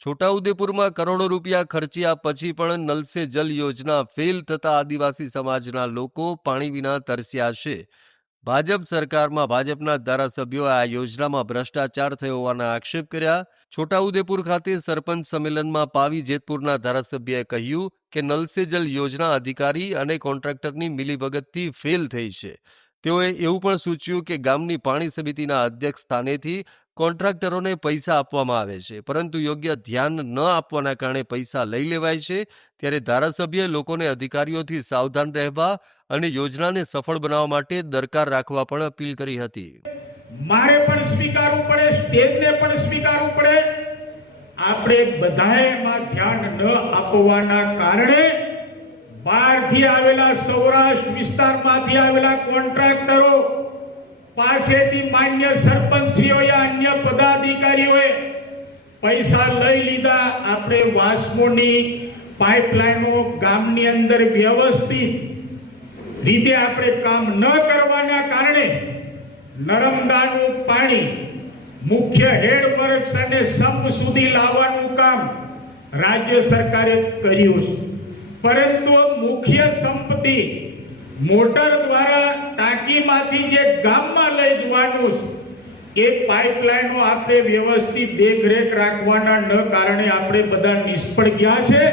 છોટાઉદેપુરમાં કરોડો રૂપિયા ખર્ચ્યા પછી પણ નલ સે જલ યોજના ફેલ થતા આદિવાસી સમાજના લોકો પાણી વિના તરસ્યા છે. ભાજપ સરકારમાં ભાજપના ધારાસભ્યોએ આ યોજનામાં ભ્રષ્ટાચાર થયો હોવાના આક્ષેપ કર્યા. છોટાઉદેપુર ખાતે સરપંચ સંમેલનમાં પાવી જેતપુરના ધારાસભ્યએ કહ્યું કે નલ સે જલ યોજના અધિકારી અને કોન્ટ્રાક્ટરની મિલીભગતથી ફેલ થઈ છે. તેઓએ એવું પણ સૂચવ્યું કે ગામની પાણી સમિતિના અધ્યક્ષ સ્થાનેથી કોન્ટ્રાક્ટરોને પૈસા આપવામાં આવે છે, પરંતુ યોગ્ય ધ્યાન ન આપવાના કારણે પૈસા લઈ લેવાય છે. ત્યારે ધારાસભ્યએ લોકોને અધિકારીઓથી સાવધાન રહેવા અને યોજનાને સફળ બનાવવા માટે દરકાર રાખવા પણ અપીલ કરી હતી. મારે પણ સ્વીકારવું પડે, સ્ટેટને પણ સ્વીકારવું પડે, આપણે બધાએ એમાં ધ્યાન ન આપવાના કારણે બહારથી આવેલા સૌરાષ્ટ્ર વિસ્તારમાંથી આવેલા કોન્ટ્રાક્ટરો પાસેથી માન્ય સરપંચીઓ યા અન્ય પદાધિકારીઓએ પૈસા લઈ લીધા. આપણે વાસ્મોની પાઇપલાઇનો ગામની અંદર વ્યવસ્થિત રીતે આપણે કામ ન કરવાના કારણે નર્મદાનું પાણી મુખ્ય હેડવર્ક્સ અને સંપ સુધી લાવવાનું કામ રાજ્ય સરકારે કર્યું છે, પરંતુ મુખ્ય સંપત્તિ મોટર દ્વારા ટાંકીમાંથી જે ગામમાં લઈ જવાનું છે એ પાઇપલાઇનો આપણે વ્યવસ્થિત દેખરેખ રાખવાના ન કારણે આપણે બધા નિષ્ફળ ગયા છે.